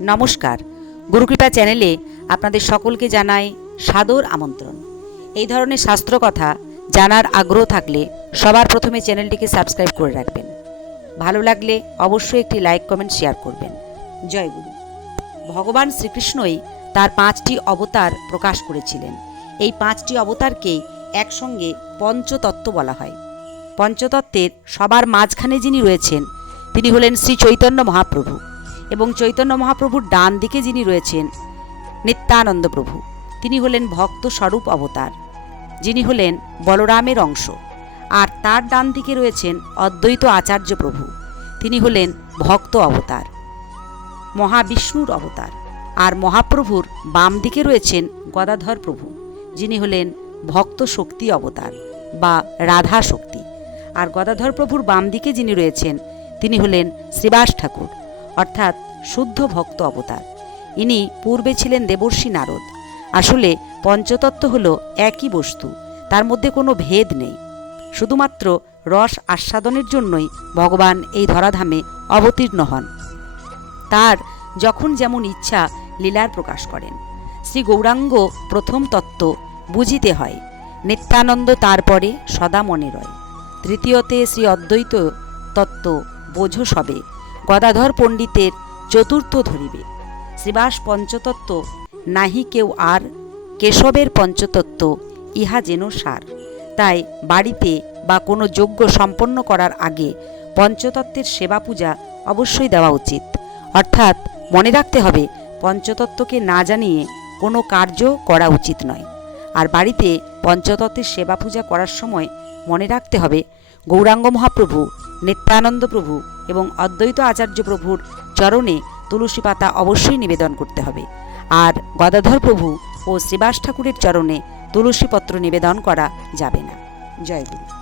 নমস্কার। গুরুকৃপা চ্যানেলে আপনাদের সকলকে জানাই সাদর আমন্ত্রণ। এই ধরনের শাস্ত্র কথা জানার আগ্রহ থাকলে সবার প্রথমে চ্যানেলটিকে সাবস্ক্রাইব করে রাখবেন। ভালো লাগলে অবশ্যই একটি লাইক, কমেন্ট, শেয়ার করবেন। জয় গুরু। ভগবান শ্রীকৃষ্ণই তার পাঁচটি অবতার প্রকাশ করেছিলেন। এই পাঁচটি অবতারকেই একসঙ্গে পঞ্চতত্ত্ব বলা হয়। পঞ্চতত্ত্বের সবার মাঝখানে যিনি রয়েছেন, তিনি হলেন শ্রী চৈতন্য মহাপ্রভু। এবং চৈতন্য মহাপ্রভুর ডান দিকে যিনি রয়েছেন, নিত্যানন্দ প্রভু। তিনি হলেন ভক্ত স্বরূপ অবতার। যিনি হলেন বলরামের অংশ। আর তার ডান দিকে রয়েছেন অদ্বৈত আচার্য প্রভু। তিনি হলেন ভক্ত অবতার, মহাবিষ্ণুর অবতার। আর মহাপ্রভুর বাম দিকে রয়েছেন গদাধর প্রভু। যিনি হলেন ভক্ত শক্তি অবতার বা রাধা শক্তি। আর গদাধর প্রভুর বাম দিকে যিনি রয়েছেন, তিনি হলেন শ্রীবাস ঠাকুর। অর্থাৎ শুদ্ধ ভক্ত অবতার। ইনি পূর্বে ছিলেন দেবর্ষী নারদ। আসলে পঞ্চতত্ত্ব হল একই বস্তু, তার মধ্যে কোনো ভেদ নেই। শুধুমাত্র রস আস্বাদনের জন্যই ভগবান এই ধরাধামে অবতীর্ণ হন। তার যখন যেমন ইচ্ছা লীলার প্রকাশ করেন। শ্রী গৌরাঙ্গ প্রথম তত্ত্ব বুঝিতে হয়, নিত্যানন্দ তারপরে সদা মনে রয়। তৃতীয়তে শ্রী অদ্বৈত তত্ত্ব বোঝো সবে। গদাধর পণ্ডিতের চতুর্থ ধরিবে। শ্রীবাস পঞ্চতত্ত্ব, নাহি কেউ আর, কেশবের পঞ্চতত্ত্ব, ইহা যেন সার। তাই বাড়িতে বা কোনো যজ্ঞ সম্পন্ন করার আগে পঞ্চতত্ত্বের সেবা পূজা অবশ্যই দেওয়া উচিত। অর্থাৎ মনে রাখতে হবে, পঞ্চতত্ত্বকে না জানিয়ে কোনো কার্য করা উচিত নয়। আর বাড়িতে পঞ্চতত্ত্বের সেবা পূজা করার সময় মনে রাখতে হবে, গৌরাঙ্গ মহাপ্রভু, নিত্যানন্দ প্রভু এবং অদ্বৈত আচার্য প্রভুর চরণে তুলসী পাতা অবশ্যই নিবেদন করতে হবে। আর গদাধর প্রভু ও শ্রীবাস ঠাকুরের চরণে তুলসীপত্র নিবেদন করা যাবে না। জয় গুরু।